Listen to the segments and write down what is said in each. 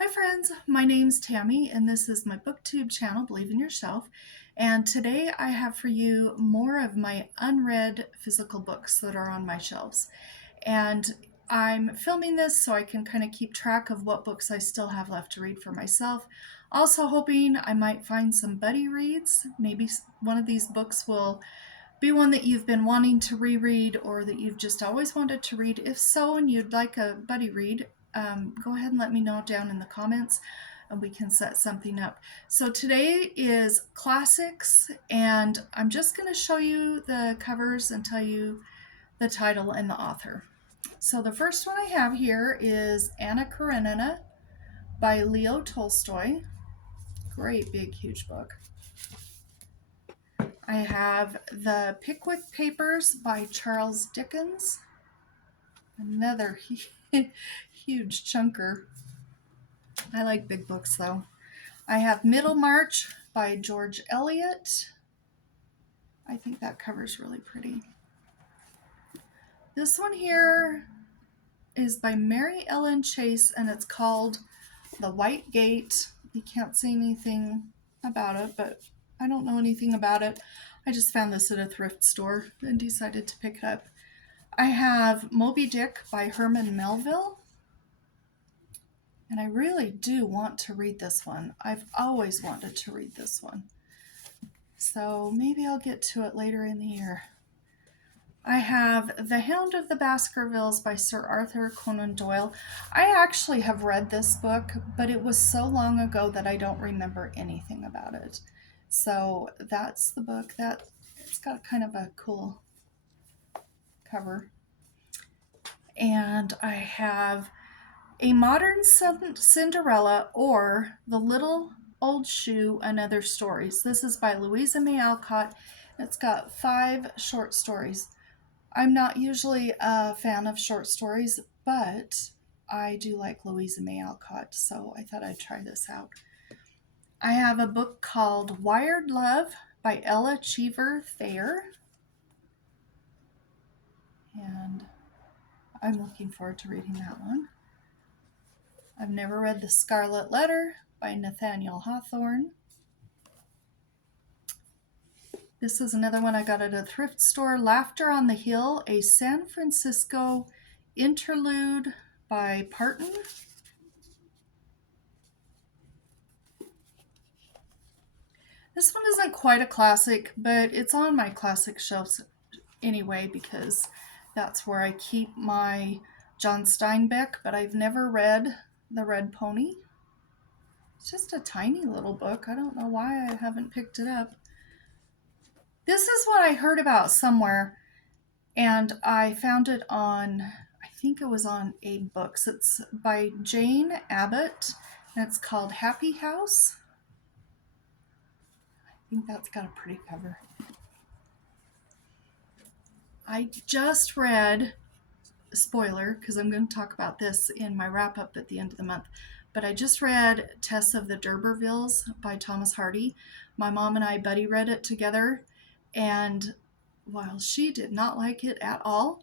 Hi friends, my name's Tammy and this is my booktube channel, Believe in Yourself. And today I have for you more of my unread physical books that are on my shelves. And I'm filming this so I can kind of keep track of what books I still have left to read for myself. Also hoping I might find some buddy reads. Maybe one of these books will be one that you've been wanting to reread or that you've just always wanted to read. If so, and you'd like a buddy read, go ahead and let me know down in the comments and we can set something up. So today is classics, and I'm just going to show you the covers and tell you the title and the author. So the first one I have here is Anna Karenina by Leo Tolstoy. Great big huge book. I have The Pickwick Papers by Charles Dickens. Another huge chunker. I like big books though. I have Middlemarch by George Eliot. I think that cover's really pretty. This one here is by Mary Ellen Chase and it's called The White Gate. You can't say anything about it, but I don't know anything about it. I just found this at a thrift store and decided to pick it up. I have Moby Dick by Herman Melville. And I really do want to read this one. I've always wanted to read this one. So maybe I'll get to it later in the year. I have The Hound of the Baskervilles by Sir Arthur Conan Doyle. I actually have read this book, but it was so long ago that I don't remember anything about it. So that's the book. It's got kind of a cool cover. And I have A Modern Cinderella or The Little Old Shoe and Other Stories. This is by Louisa May Alcott. It's got 5 short stories. I'm not usually a fan of short stories, but I do like Louisa May Alcott, so I thought I'd try this out. I have a book called Wired Love by Ella Cheever Thayer. And I'm looking forward to reading that one. I've never read The Scarlet Letter by Nathaniel Hawthorne. This is another one I got at a thrift store. Laughter on the Hill, a San Francisco interlude by Parton. This one isn't quite a classic, but it's on my classic shelves anyway because that's where I keep my John Steinbeck, but I've never read The Red Pony. It's just a tiny little book. I don't know why I haven't picked it up. This is what I heard about somewhere, and I found it on, I think it was on Aid Books. It's by Jane Abbott, and it's called Happy House. I think that's got a pretty cover. I just read, spoiler, because I'm going to talk about this in my wrap-up at the end of the month, but I just read Tess of the D'Urbervilles by Thomas Hardy. My mom and I buddy read it together, and while she did not like it at all,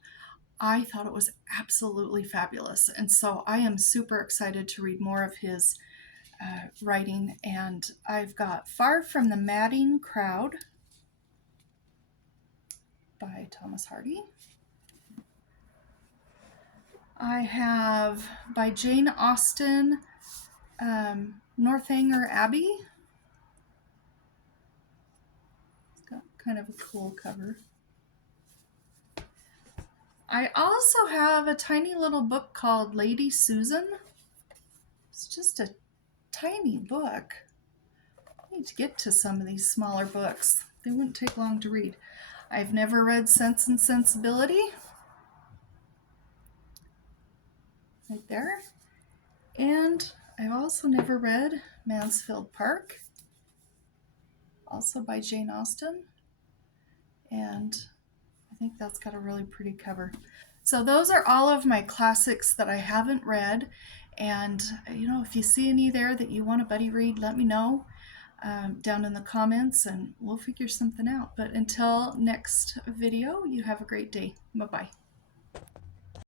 I thought it was absolutely fabulous. And so I am super excited to read more of his writing. And I've got Far from the Madding Crowd by Thomas Hardy. I have by Jane Austen, Northanger Abbey. It's got kind of a cool cover. I also have a tiny little book called Lady Susan. It's just a tiny book. I need to get to some of these smaller books. They wouldn't take long to read. I've never read Sense and Sensibility. Right there. And I've also never read Mansfield Park, also by Jane Austen. And I think that's got a really pretty cover. So those are all of my classics that I haven't read. And, you know, if you see any there that you want a buddy read, let me know down in the comments and we'll figure something out. But until next video, you have a great day. Bye-bye.